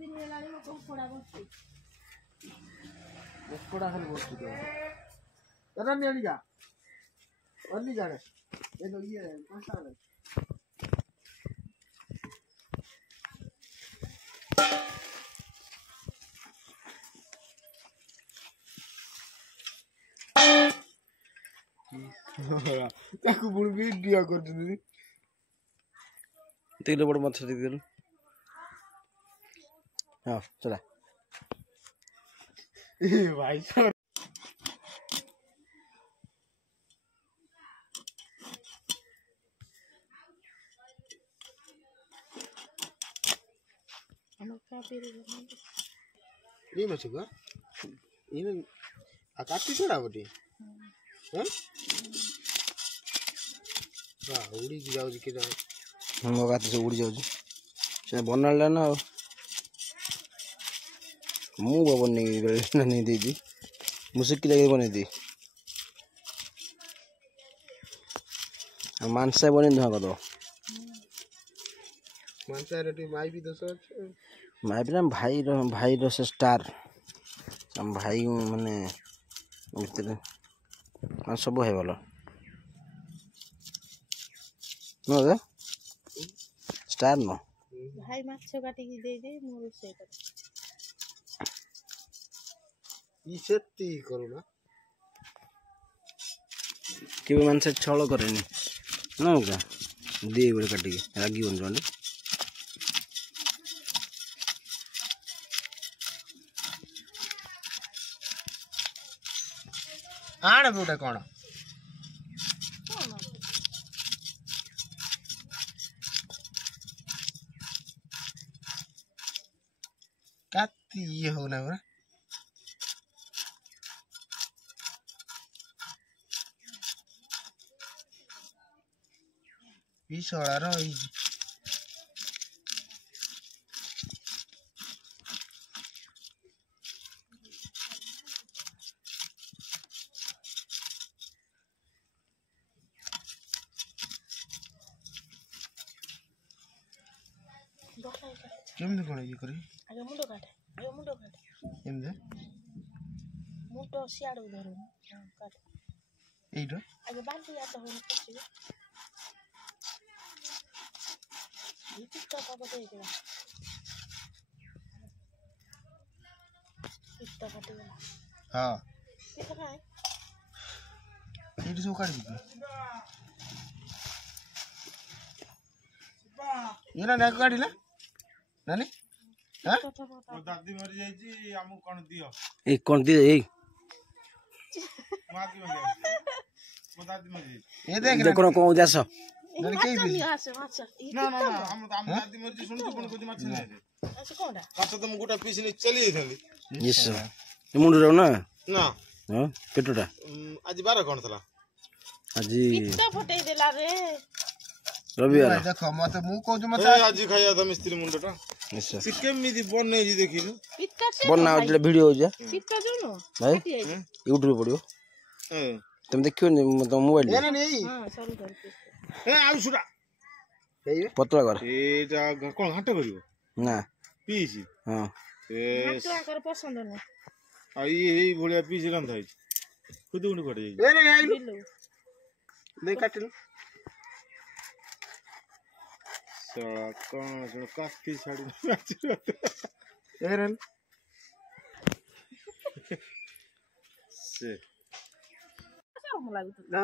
दिन हेलाणी मो कोड़ा बसती कोड़ा खाली बसती तो एरा नेली जा अन्नी जाने ये तो ये कौन-सा है ताकू बुड़ वीडियो करती तेरे बड़ मत छड़ी देलु हां चला ए भाई साहब अनोखा पेरे ये मचुगा ये आकाटी छोड़ा बटी हैं वाह उड़ी जाऊ के जाऊ हम गात से उड़ी जाऊ से बनल ना मु बन नहीं दे दी मुश्किल लगे बने दी मानसा बने धुआ कर दो मानसा रेटी माई भी दोसो माई भी ना भाई रो से स्टार हम भाई माने मित्र सब है बोलो नो दे स्टार नो भाई माछ काटी दे दे मोर से कर ई सेती करू ना के मन से छळ करेनी ना का दे बड़े काटी रागी बन जोंडी आण गोटे कोन काती ये हो ना बरा पिछड़ा रही केमने कोन ये करी आगे मुंडो काटे एमदे मुंडो सियाडो धरो काट एइडो आगे बांधी आता हो पछी ये पिट्टा पापा दे दे पिट्टा काटे हां पिट्टा खाए एइडो सो काट दी ये ना काटिला नानी हां दादी मर जाईची हमु कोन दियो ए कोन दे ए मां की मर जाईची मो दादी मर जाईची ये देख देखो ना कोन जास नानी के भी ना हम दादी मर जी सुन तू कोन कोजी माछ नै ऐसे कोंडा काट तो गोटा पीस नि चली थली यस मुंड रो ना ना हां पेटोटा आज 12 कोन थला आज पिट्टा फटे देला रे रविवार देखो मत मु को जो मत आज खाया था मिस्त्री मुंडटा यस सिक्के मिदी बन नै जी देखिनु पिट्टा से बना वीडियो हो जा पिट्टा जोनो भाई यूट्यूब पड़ियो तुम देखियो तो मोबाइल ये ना नहीं हां सॉरी कर ए आ सुडा एई पतला कर एटा कोन घाट करियो ना पीसी हां ए तो कर पसंद न आ ई भलिया पीसी रंधा है खुद उंड कट जाई ये नहीं आइलु बिल्लो नहीं काटिल साला कोन जो काठी छाड़ी एरन से अच्छा लागू ना